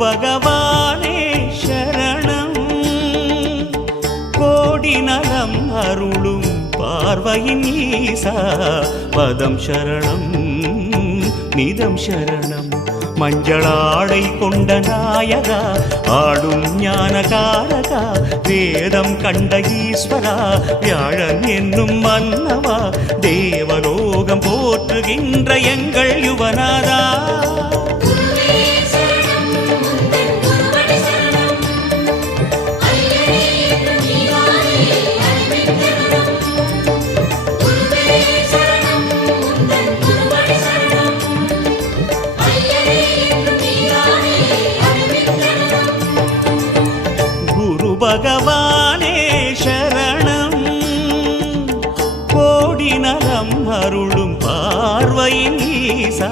பகவானே சரணம். கோடி நலம் அருளும் பார்வையின் ஈசா பதம் சரணம் நிதம் சரணம். மஞ்சளாடை கொண்ட நாயகா ஆடும் ஞானகாரகா வேதம் கண்ட ஈஸ்வரா வியாழன் என்னும் மன்னவா தேவலோகம் போற்றுகின்ற எங்கள் யுவனாதா. பகவானே சரணம். கோடி நலம் அருளும் பார்வையின் ஈசா